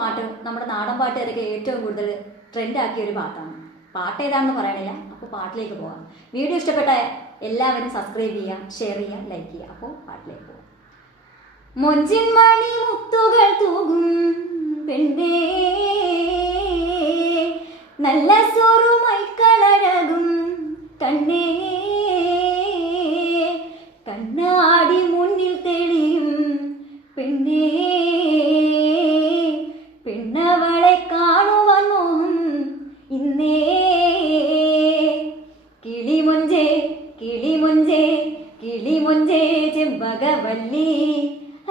പാട്ട് നമ്മുടെ നാടൻ പാട്ടുകാരൊക്കെ ഏറ്റവും കൂടുതൽ ട്രെൻഡാക്കിയ ഒരു പാട്ടാണ്. പാട്ട് ഏതാണെന്ന് പറയണില്ല. അപ്പോൾ പാട്ടിലേക്ക് പോകാം. വീഡിയോ ഇഷ്ടപ്പെട്ട എല്ലാവരും സബ്സ്ക്രൈബ് ചെയ്യുക, ഷെയർ ചെയ്യുക, ലൈക്ക് ചെയ്യുക. അപ്പോൾ പാട്ടിലേക്ക് പോകാം. മൊഞ്ചിൻ മണി മുത്തുകൾ തൂകും പെണ്ണേ, നല്ല സോറുമൈക്കളഴകും കണ്ണേ, കണ്ണാടി മുന്നിൽ തെളിയും പെണ്ണേ, പെണ്ണവളെ കാണുവാൻ മോഹം ഇന്നേ. കിളിമൊഞ്ചേ കിളിമൊഞ്ചേ കിളിമൊഞ്ചേ ചെമ്പകവല്ലി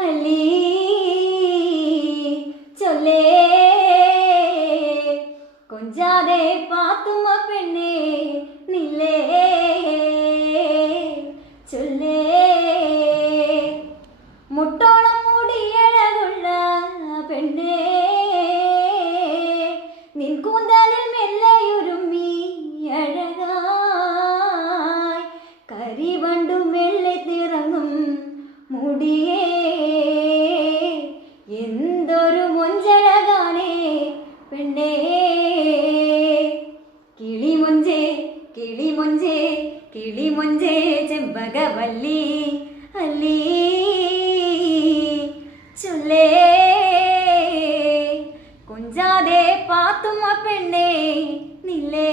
അല്ലി ചൊല്ലേ, കൊഞ്ചാതെ പാത്തുമ്മ പെണ്ണേ നില്ലേ ചൊല്ലേ. മുട്ടോളം മുടിയഴകുള്ള പെണ്ണേ, നിൻ കൂന്തലിൽ മെല്ലയുരുമ്മി അഴകായി, കരിവണ്ടു മെല്ലെ തിറങ്ങും മുടിയേ, എന്തൊരു മൊഞ്ചഴകാനേ പെണ്ണേ. കിളിമൊഞ്ചേ കിളിമൊഞ്ചേ കിളിമൊഞ്ചേ ചെമ്പകവല്ലി അല്ലി ചൊല്ലേ, കൊഞ്ചാതെ പാത്തുമ്മ പെണ്ണേ നില്ലേ.